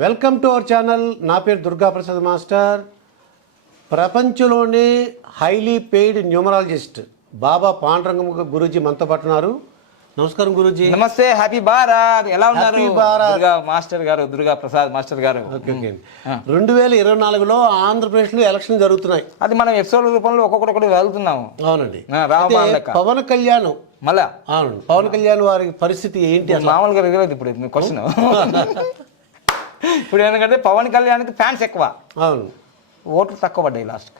Welcome to our channel. నా పేరు Durga Prasad master. ప్రపంచంలోనే highly paid numerologist Baba Panduranga Guruji మనతో పాటు ఉన్నారు. నమస్కారం గురూజీ. నమస్తే హ్యాపీ భారత్ ఎలా ఉన్నారు? మాస్టర్ గారు దుర్గా ప్రసాద్ మాస్టర్ గారు. Okay okay. రెండు వేల ఇరవై నాలుగులో ఆంధ్రప్రదేశ్లో ఎలక్షన్ జరుగుతున్నాయి. అది మనం ఎపిసోడ్ రూపంలో ఒక్కొక్కటి వెళ్తున్నాము. అవునండి. పవన్ కళ్యాణ్ మళ్ళా? అవును. పవన్ కళ్యాణ్ వారి పరిస్థితి ఏంటి మామూలుగా ఇప్పుడు క్వశ్చన్. ఇప్పుడు ఎందుకంటే పవన్ కళ్యాణ్కి ఫ్యాన్స్ ఎక్కువ. అవును. ఓట్లు తక్కువ పడ్డాయి లాస్ట్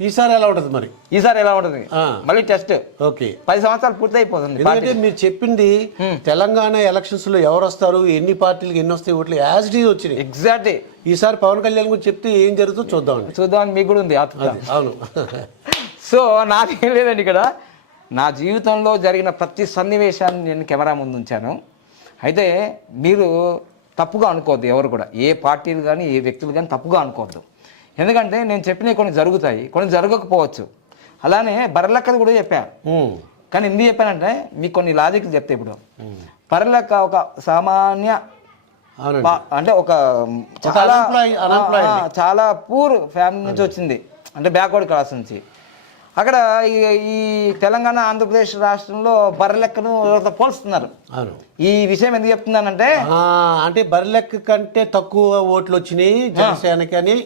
ఈసారి ఎలా ఉంటుంది మరి? ఈసారి ఎలా ఉంటుంది. మళ్ళీ టెస్ట్ ఓకే. పది సంవత్సరాలు పూర్తి అయిపోతుంది ఎందుకంటే మీరు చెప్పింది తెలంగాణ ఎలక్షన్స్లో ఎవరు వస్తారు ఎన్ని పార్టీలకు ఎన్ని వస్తాయి ఓట్లు యాజ్ ఈజ్ వచ్చినాయి. ఎగ్జాక్ట్ ఈసారి పవన్ కళ్యాణ్ గురించి చెప్తే ఏం జరుగుతుందో చూద్దామండి. చూద్దామని మీకు కూడా ఉంది అవును. సో నాదేం లేదండి ఇక్కడ. నా జీవితంలో జరిగిన ప్రతి సన్నివేశాన్ని నేను కెమెరా ముందు ఉంచాను. అయితే మీరు తప్పుగా అనుకోవద్దు ఎవరు కూడా. ఏ పార్టీలు కానీ ఏ వ్యక్తులు కానీ తప్పుగా అనుకోవద్దు. ఎందుకంటే నేను చెప్పినవి కొన్ని జరుగుతాయి కొన్ని జరగకపోవచ్చు. అలానే బర్రెలక్కది కూడా చెప్పాను ఉమ్, కానీ ఎందుకు చెప్పానంటే మీకు కొన్ని లాజిక్లు చెప్తే ఇప్పుడు. బర్రెలక్క ఒక సామాన్య అంటే ఒక చాలా చాలా పూర్ ఫ్యామిలీ నుంచి వచ్చింది. అంటే బ్యాక్వర్డ్ క్లాస్ నుంచి. అక్కడ ఈ తెలంగాణ ఆంధ్రప్రదేశ్ రాష్ట్రంలో బర్రెలెక్కను పోల్స్తున్నారు ఈ విషయం ఎందుకు చెప్తున్నానంటే అంటే బరిలెక్క కంటే తక్కువ ఓట్లు వచ్చినాయి జనసేనకి అని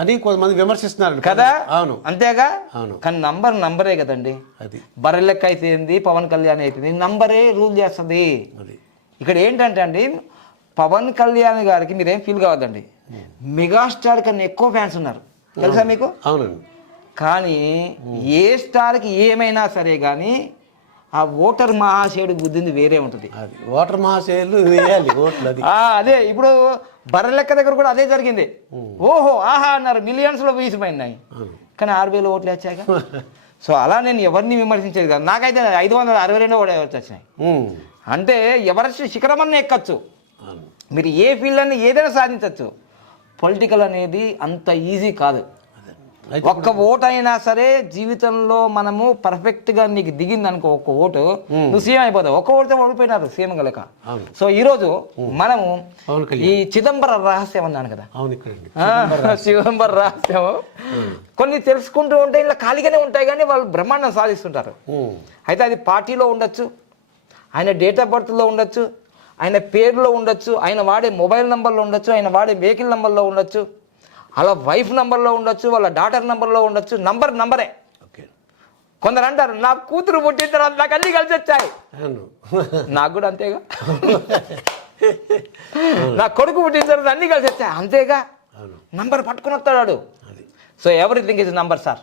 అని కొంతమంది విమర్శిస్తున్నారు. కదా? అవును. అంతేగా? అవును. కానీ నంబర్ నంబరే కదండి. అది. బర్రెలెక్క అయితే ఏంది? పవన్ కళ్యాణ్ అయితే నంబరే రూల్ చేస్తుంది. ఇక్కడ ఏంటంటే అండి పవన్ కళ్యాణ్ గారికి మీరేం ఫీల్ కావద్దండి. మెగాస్టార్ కన్నా ఎక్కువ ఫ్యాన్స్ ఉన్నారు. తెలుసా మీకు? అవునండి. కానీ ఏ స్టార్కి ఏమైనా సరే కానీ ఆ ఓటర్ మహాశయుడు గుద్దింది వేరే ఉంటుంది. అది ఓటర్ మహాశయులు వేయాలి ఓట్లు అది. ఇప్పుడు బర్రెలెక్క దగ్గర కూడా అదే జరిగింది. ఓహో ఆహా అన్నారు మిలియన్స్లో వీసిపోయినాయి కానీ ఆరు వేలు ఓట్లు వచ్చాక సో అలా నేను ఎవరిని విమర్శించేది కాదు. నాకైతే ఐదు వందల అరవై రెండు ఓట్లు వచ్చినాయి? అంటే ఎవరి శిఖరమన్నా ఎక్కచ్చు? మీరు ఏ ఫీల్డ్ అని ఏదైనా సాధించవచ్చు పొలిటికల్ అనేది అంత ఈజీ కాదు. ఒక్క ఓటు అయినా సరే జీవితంలో మనము పర్ఫెక్ట్గా నీకు దిగింది అనుకో ఒక్క ఓటు నువ్వు సీఎం అయిపోతావు. ఒక్క ఓటుతో ఓడిపోయినారు సీఎం గలక. సో ఈ రోజు మనము ఈ చిదంబర రహస్యం అన్నాను కదా. చిదంబర రహస్యం. కొన్ని తెలుసుకుంటూ ఉంటే ఇలా ఖాళీగానే ఉంటాయి కానీ వాళ్ళు బ్రహ్మాండం సాధిస్తుంటారు. అయితే అది పార్టీలో ఉండొచ్చు ఆయన డేట్ ఆఫ్ బర్త్లో ఉండొచ్చు ఆయన పేరులో ఉండొచ్చు ఆయన వాడే మొబైల్ నెంబర్లో ఉండొచ్చు ఆయన వాడే వెహికల్ నెంబర్లో ఉండొచ్చు. అలా వైఫ్ నెంబర్లో ఉండొచ్చు వాళ్ళ డాటర్ నెంబర్లో ఉండొచ్చు నంబర్ నంబరే. కొందరు అంటారు నా కూతురు పుట్టిన తర్వాత నాకు అన్ని కలిసి వచ్చాయి. నాకు కూడా అంతేగా. నా కొడుకు పుట్టిన తర్వాత అన్ని కలిసి వచ్చాయి. అంతేగా? నంబర్ పట్టుకుని వస్తాడు so everything is number sir?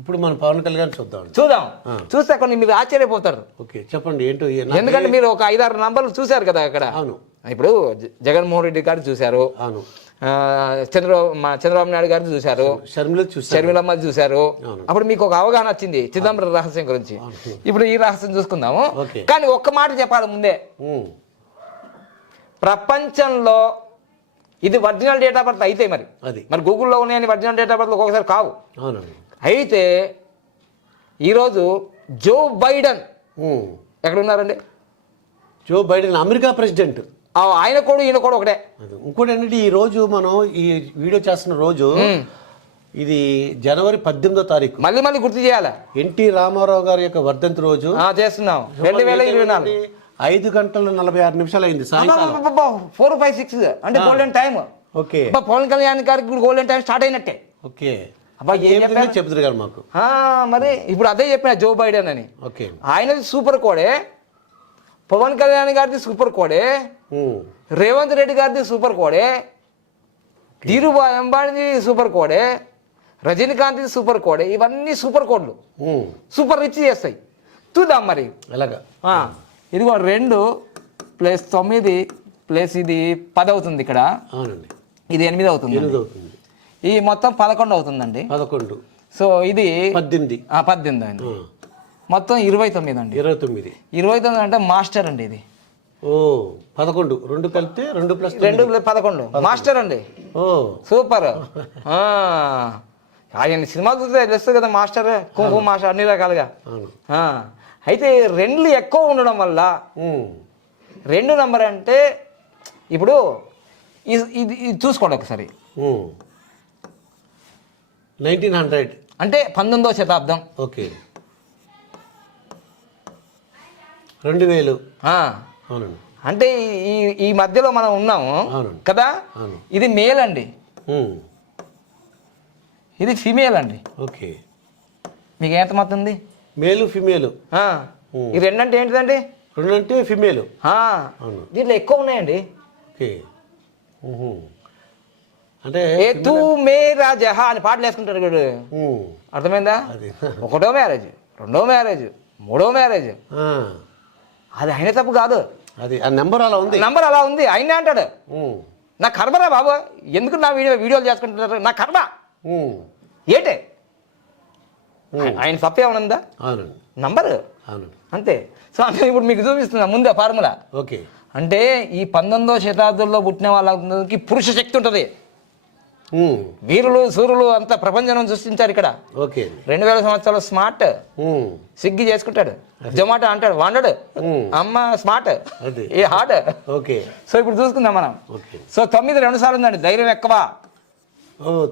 ఇప్పుడు మనం పవన్ కళ్యాణ్ చూద్దాం చూద్దాం. చూస్తే కొన్ని మీరు ఆశ్చర్యపోతారు. ఓకే చెప్పండి ఏంటో ఎందుకంటే మీరు ఒక ఐదారు నంబర్లు చూశారు కదా అక్కడ. అవును. ఇప్పుడు జగన్మోహన్ రెడ్డి గారు చూశారు. అవును. చంద్రబాబు మా చంద్రబాబు నాయుడు గారిని చూశారు. షర్మిల చూసారు షర్మిలమ్మ చూశారు. అప్పుడు మీకు ఒక అవగాహన వచ్చింది చిదంబరం రహస్యం గురించి. ఇప్పుడు ఈ రహస్యం చూసుకుందాము. కానీ ఒక్క మాట చెప్పాలి ముందే. ప్రపంచంలో ఇది ఒరిజినల్ డేట్ ఆఫ్ బర్త్ అయితే మరి. అది. మరి గూగుల్లో ఉన్నాయని ఒరిజినల్ డేట్ ఆఫ్ బర్త్ ఒక్కొక్కసారి కావు. అయితే ఈరోజు జో బైడెన్ ఎక్కడ ఉన్నారండి జో బైడెన్ అమెరికా ప్రెసిడెంట్. ఆయన కూడా ఈయన కూడా ఒకటే. ఇంకోటి ఏంటంటే ఈ రోజు మనం ఈ వీడియో చేస్తున్న రోజు ఇది జనవరి పద్దెనిమిదో తారీఖు. మళ్ళీ మళ్ళీ గుర్తు చేయాలా? ఎన్టీ రామారావు గారి యొక్క వర్ధంతి రోజు. ఆ, చేస్తున్నాం. రెండు వేల ఇరవై నాలుగు. ఐదు గంటల నలభై ఆరు నిమిషాలు అయింది ఫోర్ ఫైవ్ సిక్స్ అంటే golden time okay. Pawan Kalyan గారికి గోల్డెన్ టైం స్టార్ట్ అయినట్టే. ఓకే. చెప్తారు గారు మాకు? మరి ఇప్పుడు అదే చెప్పిన జో బైడెన్ అని. ఓకే. ఆయనది సూపర్ కోడే. పవన్ కళ్యాణ్ గారిది సూపర్ కోడే రేవంత్ రెడ్డి గారిది సూపర్ కోడే ధీరుభాయ్ అంబానీది సూపర్ కోడే రజనీకాంత్ సూపర్ కోడే ఇవన్నీ సూపర్ కోడ్లు. సూపర్ రిచ్ చేస్తాయి. చూద్దాం మరి. ఎలాగా? ఇదిగో రెండు ప్లస్ తొమ్మిది ప్లస్ ఇది పది అవుతుంది ఇక్కడ ఇది ఎనిమిది అవుతుంది. ఈ మొత్తం పదకొండు అవుతుందండి. పదకొండు. సో ఇది పద్దెనిమిది. పద్దెనిమిది అండి మొత్తం ఇరవై తొమ్మిది అండి. ఇరవై తొమ్మిది. ఇరవై తొమ్మిది అంటే మాస్టర్ అండి ఇది. ఓ పదకొండు. రెండు కలిపితే రెండు ప్లస్ రెండు పదకొండు. మాస్టర్ అండి. ఓ. సూపర్. ఆయన సినిమా చూస్తే తెలుస్తుంది కదా మాస్టర్. కుంకుమ మాస్టర్ అన్ని రకాలుగా. అయితే రెండు ఎక్కువ ఉండడం వల్ల రెండు నంబర్ అంటే ఇప్పుడు ఇది చూసుకోండి ఒకసారి. Nineteen hundred. అంటే పంతొమ్మిదవ శతాబ్దం. ఓకే. రెండు వేలు. అవునండి. అంటే ఈ- ఈ మధ్యలో మనం ఉన్నాము. కదా. ఇది మేల్ అండి. ఇది ఫిమేల్ అండి. ఓకే. మీకు ఎంత మొత్తం ఉంది మేలు ఫిమేలు. ఈ రెండంటే ఏంటిదండి? రెండు అంటే ఫిమేలు. దీంట్లో ఎక్కువ ఉన్నాయండి. ఓకే. అంటే తూ మే రాజహా అని పాటలు వేసుకుంటాడు వీడు అర్థమైందా? ఒకటో మ్యారేజ్ రెండో మ్యారేజ్ మూడో మ్యారేజ్. అది అయిన తప్పు కాదు. అది ఆ నెంబర్ అలా ఉంది. నంబర్ అలా ఉంది. అయినా అంటాడు. ఉమ్, నా కర్మరా బాబు. ఎందుకు నా వీడియో వీడియోలు చేసుకుంటున్నారు? నా కర్మ. ఉమ్, ఏటే? ఆయన తప్పు ఉందా? అవునండి నంబరు? అవునండి అంతే. సో అంటే ఇప్పుడు మీకు చూపిస్తున్నా ముందే ఫార్ములా. ఓకే. అంటే ఈ పంతొమ్మిదో శతాబ్దంలో పుట్టిన వాళ్ళకి పురుష శక్తి ఉంటుంది. వీరులు సూర్యులు అంతా ప్రపంచం సృష్టించారు ఇక్కడ. ఓకే. రెండు వేల సంవత్సరాలు స్మార్ట్. సిగ్గి చేసుకుంటాడు. జొమాటో అంటాడు వాండడు. అమ్మ smart. A hard. Okay. So ఇప్పుడు చూసుకుందాం మనం. సో తొమ్మిది రెండు సార్లు ఉందండి ధైర్యం ఎక్కువ.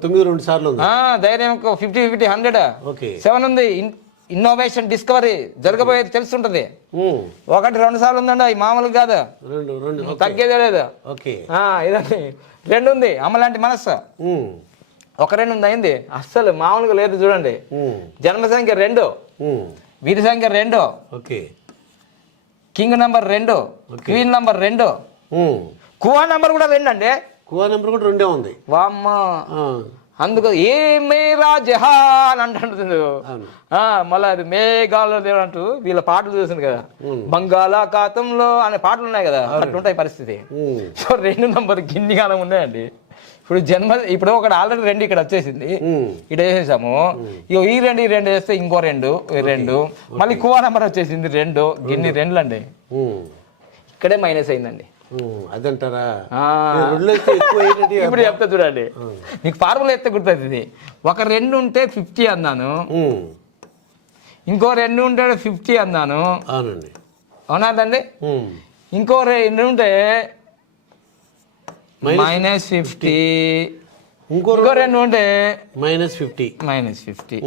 తొమ్మిది రెండు సార్లు ధైర్యం ఫిఫ్టీ ఫిఫ్టీ హండ్రెడ్. సెవెన్ ఉంది ఇన్నోవేషన్ డిస్కవరీ జరగబోయేది తెలుస్తుంటది ఉమ్, ఒకటి రెండు సార్లు ఉందండి అవి మామూలు కాదు. తగ్గేదే లేదు. ఇదండి. రెండు ఉంది అమ్మలాంటి మనస్సు. ఒక రెండు ఉంది అయింది. అస్సలు మామూలుగా లేదు చూడండి. జన్మ సంఖ్య రెండు. వీరి సంఖ్య రెండు. ఓకే. కింగ్ నంబర్ రెండు. క్వీన్ నంబర్ రెండు. కువా నంబర్ కూడా రెండు అండి కువా నెంబర్ కూడా రెండే ఉంది. వామ్మ. అందుకు ఏ మేరా జహాన్ అంటుంటుంది మళ్ళీ అది మేఘాలు అంటూ వీళ్ళ పాటలు చూసింది కదా. బంగాళాఖాతంలో అనే పాటలు ఉన్నాయి కదా. అట్లుంటాయి పరిస్థితి. సో రెండు నంబర్ గిన్నిగానం ఉన్నాయండి. ఇప్పుడు జన్మ ఇప్పుడు ఒకటి ఆల్రెడీ రెండు ఇక్కడ వచ్చేసింది. ఇక్కడ వేసేసాము ఇగో ఈ రెండు ఈ రెండు వేస్తే ఇంకో రెండు రెండు. మళ్ళీ కువా నెంబర్ వచ్చేసింది రెండు గిన్ని రెండు. అండి ఉమ్, ఇక్కడే మైనస్ అయిందండి. అదంటారా? ఇప్పుడు చెప్తా చూడండి. నీకు ఫార్ములా ఎత్తే గుర్తుంది ఒక రెండు ఉంటే ఫిఫ్టీ అన్నాను. ఇంకో రెండు ఉంటే ఫిఫ్టీ అన్నాను. అవునండి. అవునాదండి ఇంకో రెండు ఉంటే మైనస్ ఫిఫ్టీ. ఇంకో రెండు ఉంటే minus fifty. Minus fifty.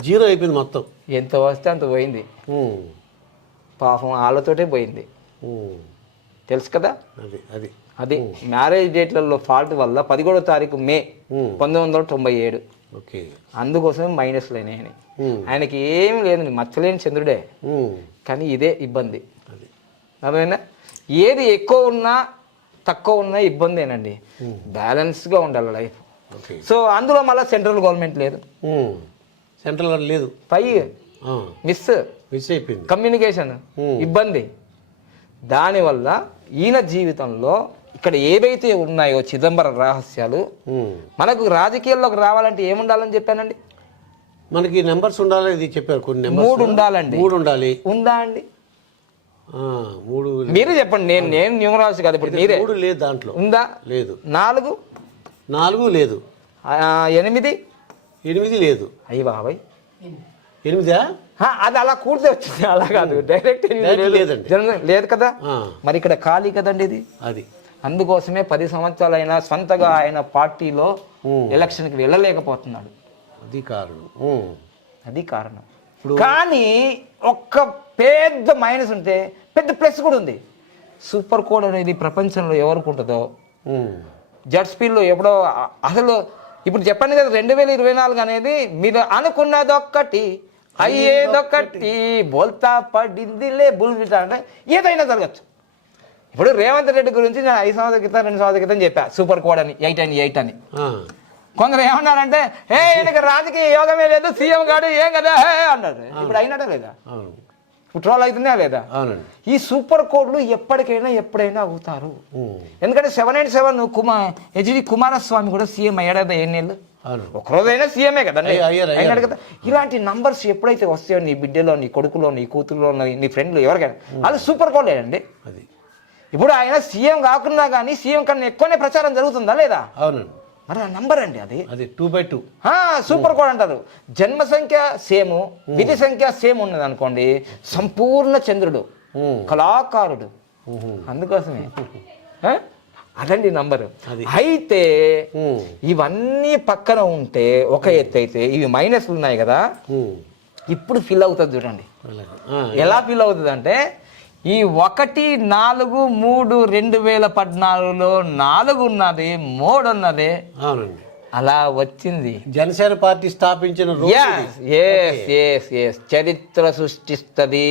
Zero అయిపోయింది మొత్తం. ఎంత వస్తే అంత పోయింది. పాపం వాళ్ళతోటే పోయింది. తెలుసు కదా? అది అది. అది మ్యారేజ్ డేట్లలో ఫాల్ట్ వల్ల పదిహేడో తారీఖు మే పంతొమ్మిది వందల తొంభై ఏడు. ఓకే. అందుకోసమే మైనస్ లేని ఆయనకి ఏమి లేదు మచ్చలేని చంద్రుడే. కానీ ఇదే ఇబ్బంది. అది. అర్థమైందా? ఏది ఎక్కువ ఉన్నా తక్కువ ఉన్నా ఇబ్బందేనండి. బ్యాలెన్స్గా ఉండాలి లైఫ్. సో అందులో మళ్ళీ సెంట్రల్ గవర్నమెంట్ లేదు. సెంట్రల్ లేదు. పై మిస్. మిస్ అయిపోయింది. కమ్యూనికేషన్. ఇబ్బంది. దానివల్ల ఈయన జీవితంలో ఇక్కడ ఏవైతే ఉన్నాయో చిదంబర రహస్యాలు మనకు రాజకీయాల్లోకి రావాలంటే ఏముండాలని చెప్పానండి? మనకి నెంబర్స్ ఉండాలి ఇది చెప్పారు కొన్ని మూడు ఉండాలండి. మూడు ఉండాలి. ఉందా అండి? మూడు మీరే చెప్పండి నేను నేను న్యూమరాలజీ కాదు ఇప్పుడు మీరే. మూడు లేదు దాంట్లో. ఉందా? లేదు. నాలుగు? నాలుగు లేదు. ఎనిమిది? ఎనిమిది లేదు. అయ్యి బాబాయ్. ఎనిమిదా? అది అలా కూడితే వచ్చింది అలా కాదు. డైరెక్ట్ లేదు. కదా? మరి ఇక్కడ ఖాళీ కదండి ఇది? అది. అందుకోసమే పది సంవత్సరాలైనా సొంతగా ఆయన పార్టీలో ఎలక్షన్కి వెళ్ళలేకపోతున్నాడు. అది కారణం. అది కారణం. కానీ ఒక్క పెద్ద మైనస్ ఉంటే పెద్ద ప్లస్ కూడా ఉంది. సూపర్ కోడ్ అనేది ప్రపంచంలో ఎవరికి ఉంటుందో? జెట్ స్పీడ్లో ఎప్పుడో అసలు ఇప్పుడు చెప్పండి కదా రెండు వేల ఇరవై నాలుగు అనేది మీరు అనుకున్నదొక్కటి అయ్యేదొక్కటి బోల్తా పడిందిలే బుల్బిట అంటే ఏదైనా జరగచ్చు. ఇప్పుడు రేవంత్ రెడ్డి గురించి నేను ఐదు సంవత్సరాల క్రితం రెండు సంవత్సరాల క్రితం చెప్పా సూపర్ కోడ్ అని ఎయిట్ అని ఎయిట్ అని. కొందరు ఏమన్నారంటే హే ఈయనకి రాజకీయ యోగమే లేదు సీఎం గారు ఏం కదా హే అన్నారు. ఇప్పుడు అయినట్టే లేదా? ట్రోల్ అవుతుందా లేదా? ఈ సూపర్ కోడ్లు ఎప్పటికైనా ఎప్పుడైనా అవుతారు. ఎందుకంటే seven eight seven Kumar HD Kumaraswamy కూడా సీఎం అయ్యాడు కదా ఎన్నేళ్ళు ఒకరోజైనా సీఎంఏ కదా అయ్యారు, అయ్యారు, అయినాడు కదా ఇలాంటి నంబర్స్ ఎప్పుడైతే వస్తాయో నీ బిడ్డలో నీ కొడుకులో నీ కూతురులో నీ- ఫ్రెండ్లో ఎవరికైనా అది సూపర్ కోడ్ లేదండి అది. ఇప్పుడు ఆయన సీఎం కాకున్నా కానీ సీఎం కన్నా ఎక్కువనే ప్రచారం జరుగుతుందా లేదా? అవునండి మరి ఆ నంబర్ అండి అది. అది two by two. Super code అంటారు. జన్మ సంఖ్య సేము విధి సంఖ్య సేమ్ ఉన్నది అనుకోండి సంపూర్ణ చంద్రుడు కళాకారుడు. అందుకోసమే? అదండి నంబరు. అయితే ఇవన్నీ పక్కన ఉంటే ఒక ఎత్తు అయితే ఇవి మైనస్ ఉన్నాయి కదా. ఇప్పుడు ఫిల్ అవుతుంది చూడండి. ఎలా? ఫీల్ అవుతుంది అంటే ఈ ఒకటి నాలుగు మూడు రెండు వేల పద్నాలుగులో నాలుగు ఉన్నది మూడు ఉన్నది అవునండి. అలా వచ్చింది. జనసేన పార్టీ స్థాపించిన చరిత్ర సృష్టిస్తుంది.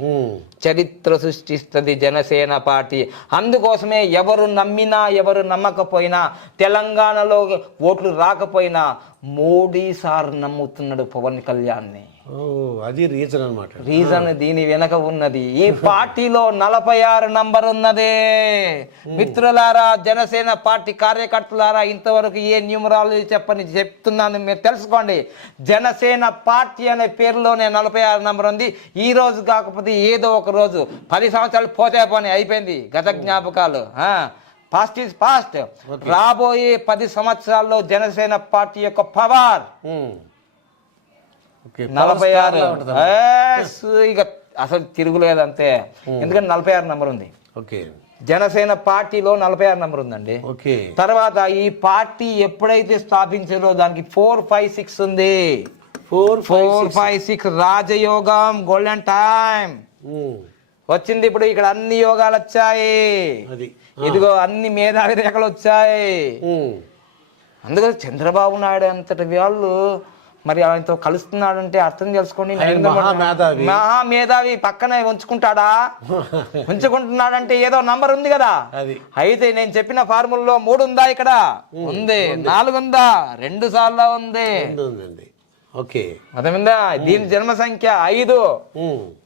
ఉమ్, చరిత్ర సృష్టిస్తుంది జనసేన పార్టీ. అందుకోసమే ఎవరు నమ్మినా ఎవరు నమ్మకపోయినా తెలంగాణలో ఓట్లు రాకపోయినా మోడీ సార్ నమ్ముతున్నాడు పవన్ కళ్యాణ్ని. అది రీజన్ అనమాట రీజన్ దీని వెనక ఉన్నది. ఈ పార్టీలో నలభై ఆరు నంబర్ ఉన్నది. మిత్రులారా జనసేన పార్టీ కార్యకర్తలారా ఇంతవరకు ఏ న్యూమరాలజీ చెప్పని చెప్తున్నాను మీరు తెలుసుకోండి. జనసేన పార్టీ అనే పేరులోనే నలభై ఆరు నంబర్ ఉంది. ఈ రోజు కాకపోతే ఏదో ఒక రోజు పది సంవత్సరాలు పోతే పని అయిపోయింది గత జ్ఞాపకాలు. పాస్ట్ ఈజ్ పాస్ట్ రాబోయే పది సంవత్సరాల్లో జనసేన పార్టీ యొక్క పవర్ నలభై ఆరు ఇక అసలు తిరుగులేదు అంతే ఎందుకంటే నలభై ఆరు నెంబర్ ఉంది. ఓకే. జనసేన పార్టీలో నలభై ఆరు నెంబర్ ఉందండి. ఓకే. తర్వాత ఈ పార్టీ ఎప్పుడైతే స్థాపించారో దానికి ఫోర్ ఫైవ్ సిక్స్ ఉంది. ఫోర్ ఫోర్ ఫైవ్ సిక్స్ రాజయోగం గోల్డెన్ టైం ఉమ్, వచ్చింది ఇప్పుడు ఇక్కడ అన్ని యోగాలు వచ్చాయి. ఇదిగో అన్ని మేధావి రేఖలు వచ్చాయి. అందుకని చంద్రబాబు నాయుడు అంతటి వాళ్ళు మరి ఆయనతో కలుస్తున్నాడంటే అర్థం చేసుకోండి. మహామేధావి. మహామేధావి పక్కనే ఉంచుకుంటాడా? ఉంచుకుంటున్నాడంటే ఏదో నంబర్ ఉంది కదా. అయితే నేను చెప్పిన ఫార్ములలో మూడు ఉందా ఇక్కడ ఉంది. నాలుగు ఉందా. రెండు సార్లు ఉంది. ఓకే. అర్థమైందా? దీని జన్మ సంఖ్య ఐదు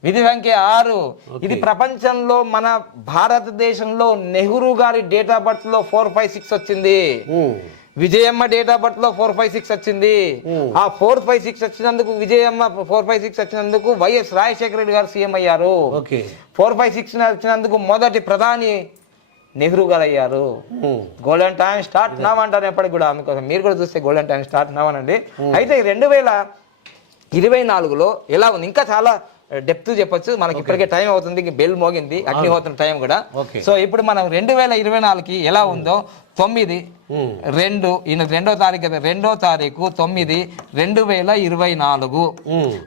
విధి సంఖ్య ఆరు. ఇది ప్రపంచంలో మన భారతదేశంలో నెహ్రూ గారి డేట్ ఆఫ్ బర్త్లో ఫోర్ ఫైవ్ సిక్స్ వచ్చింది. విజయమ్మ డేట్ ఆఫ్ బర్త్లో ఫోర్ ఫైవ్ సిక్స్ వచ్చింది. ఆ ఫోర్ ఫైవ్ సిక్స్ వచ్చినందుకు విజయమ్మ ఫోర్ ఫైవ్ సిక్స్ వచ్చినందుకు వైఎస్ రాజశేఖర రెడ్డి గారు సీఎం అయ్యారు. ఓకే. ఫోర్ ఫైవ్ సిక్స్ వచ్చినందుకు మొదటి ప్రధాని నెహ్రూ గారు అయ్యారు. గోల్డెన్ టైం స్టార్ట్ నవ్ అంటారు ఎప్పటికి కూడా. అందుకోసం మీరు కూడా చూస్తే గోల్డెన్ టైం స్టార్ట్ నవ్ అనండి. అయితే రెండు వేల ఇరవై నాలుగులో ఎలా ఉంది? ఇంకా చాలా డెప్త్ చెప్పొచ్చు. మనకి ఇప్పటికే టైం అవుతుంది బెల్ మోగింది అగ్నిహోత్రం టైం కూడా. సో ఇప్పుడు మనం రెండు వేల ఇరవై నాలుగుకి ఎలా ఉందో తొమ్మిది రెండు ఈయన రెండో తారీఖు కదా రెండో తారీఖు తొమ్మిది రెండు వేల ఇరవై నాలుగు.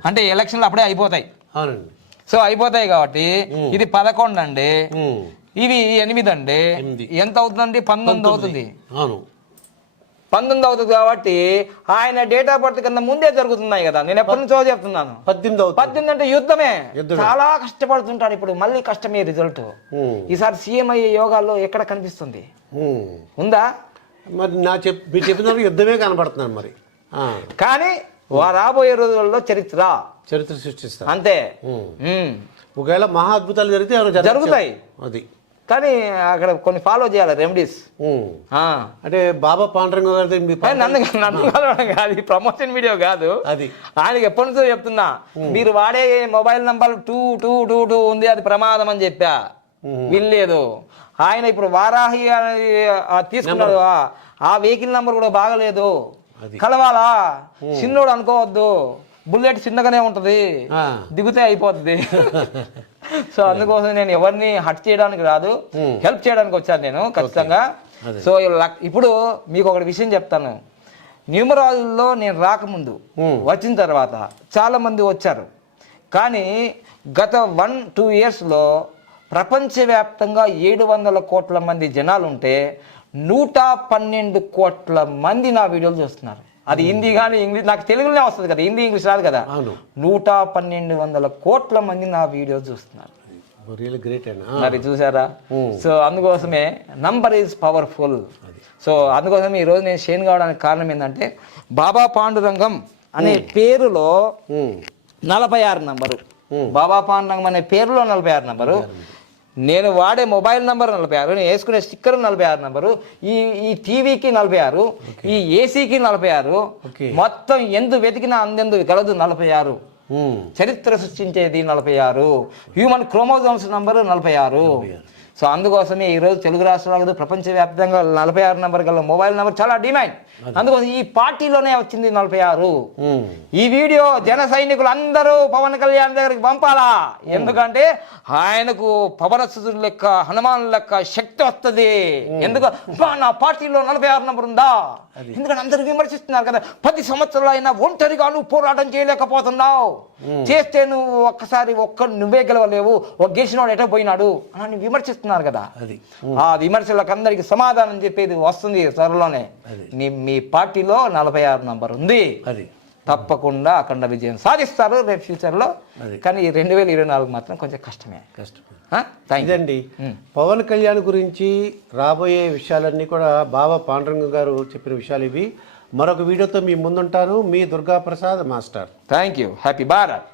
అంటే ఎలక్షన్లు అప్పుడే అయిపోతాయి. సో అయిపోతాయి కాబట్టి ఇది పదకొండు అండి ఇవి ఎనిమిది అండి. ఎంత అవుతుందండి? పంతొమ్మిది అవుతుంది. పంతొమ్మిది అవుతుంది కాబట్టి ఆయన డేట్ ఆఫ్ బర్త్ కన్నా ముందే జరుగుతున్నాయి కదా. నేను ఎప్పటి నుంచో చెప్తున్నాను. పద్దెనిమిది పద్దెనిమిది అంటే యుద్ధమే. చాలా కష్టపడుతుంటాడు ఇప్పుడు. మళ్ళీ కష్టమే రిజల్ట్ ఈసారి సీఎం అయ్యే యోగాల్లో ఎక్కడ కనిపిస్తుంది. ఉందా? మరి నా చెప్ మీరు చెప్పిన యుద్ధమే కనబడుతున్నాను మరి. కానీ రాబోయే రోజుల్లో చరిత్ర. చరిత్ర సృష్టిస్తారు అంతే. ఒకవేళ మహా అద్భుతాలు జరిగితే. జరుగుతాయి. అది. కానీ అక్కడ కొన్ని ఫాలో చేయాలి రెమెడీస్. అంటే బాబా పాండురంగ నన్ను నన్ను కలవడం కాదు ఈ ప్రమోషన్ వీడియో కాదు. అది. ఆయనకి ఎప్పటి నుంచో చెప్తున్నా మీరు వాడే mobile number two two two two ఉంది అది ప్రమాదం అని చెప్పా. వినలేదు. ఆయన ఇప్పుడు వారాహి తీసుకున్నాడు. ఆ- వెహికల్ నంబర్ కూడా బాగలేదు. కలవాలా? చిన్నోడు అనుకోవద్దు. బుల్లెట్ చిన్నగానే ఉంటది. దిగితే అయిపోతుంది. సో అందుకోసం నేను ఎవరిని హట్ చేయడానికి రాదు. హెల్ప్ చేయడానికి వచ్చాను నేను ఖచ్చితంగా. సో ఇప్పుడు మీకు ఒక విషయం చెప్తాను. న్యూమరాల్లో నేను రాకముందు. వచ్చిన తర్వాత చాలా మంది వచ్చారు. కానీ గత వన్ టూ ఇయర్స్లో ప్రపంచవ్యాప్తంగా ఏడు వందల కోట్ల మంది జనాలు ఉంటే నూట పన్నెండు కోట్ల మంది నా వీడియోలు చూస్తున్నారు. అది హిందీ కానీ ఇంగ్లీష్ నాకు తెలుగులోనే వస్తుంది కదా హిందీ ఇంగ్లీష్ రాదు కదా. నూట పన్నెండు వందల కోట్ల మంది నా వీడియో చూస్తున్నారు. మరి చూసారా? సో అందుకోసమే నంబర్ ఈజ్ పవర్ఫుల్. సో అందుకోసం ఈ రోజు నేను షేన్ కావడానికి కారణం ఏంటంటే బాబా పాండురంగం అనే పేరులో నలభై ఆరు నంబరు. బాబా పాండురంగం అనే పేరులో నలభై ఆరు నంబరు. నేను వాడే మొబైల్ నంబర్ నలభై ఆరు నేను వేసుకునే స్టిక్కర్ నలభై ఆరు నంబరు ఈ ఈ టీవీకి నలభై ఆరు ఈ ఏసీకి నలభై ఆరు. మొత్తం ఎందు వెతికినా అందెందు కలదు నలభై ఆరు. చరిత్ర సృష్టించేది నలభై ఆరు. హ్యూమన్ క్రోమోజోమ్స్ నంబర్ నలభై ఆరు. సో అందుకోసమే ఈరోజు తెలుగు రాష్ట్రాలు ప్రపంచవ్యాప్తంగా నలభై ఆరు నెంబర్ గల మొబైల్ నెంబర్ చాలా డిమాండ్. అందుకోసం ఈ పార్టీలోనే వచ్చింది నలభై ఆరు. ఈ వీడియో జన సైనికులు అందరూ పవన్ కళ్యాణ్ దగ్గరికి పంపాలా? ఎందుకంటే ఆయనకు పవనసుడు లెక్క హనుమాన్ లెక్క శక్తి వస్తుంది. ఎందుకు "అబ్బా, నా పార్టీలో నలభై ఆరు నంబర్ ఉందా? ఎందుకంటే అందరూ విమర్శిస్తున్నారు కదా పది సంవత్సరాలు అయినా ఒంటరిగా నువ్వు పోరాటం చేయలేకపోతున్నావు. చేస్తే నువ్వు ఒక్కసారి ఒక్క నువ్వే గెలవలేవు ఒక గెలిచినవాడు ఎటో పోయినాడు అని విమర్శిస్తున్నారు కదా. అది. ఆ విమర్శలకు అందరికి సమాధానం చెప్పేది వస్తుంది త్వరలోనే. మీ పార్టీలో నలభై ఆరు నంబర్ ఉంది. అది. తప్పకుండా అఖండ విజయం సాధిస్తారు రేపు ఫ్యూచర్లో. కానీ ఈ రెండు వేల ఇరవై నాలుగు మాత్రం కొంచెం కష్టమే. కష్టం ఇదండి. పవన్ కళ్యాణ్ గురించి రాబోయే విషయాలన్నీ కూడా బాబా పాండురంగ గారు చెప్పిన విషయాలు ఇవి. మరొక వీడియోతో మీ ముందుంటాను. మీ Durga Prasad master. Thank you happy Bharat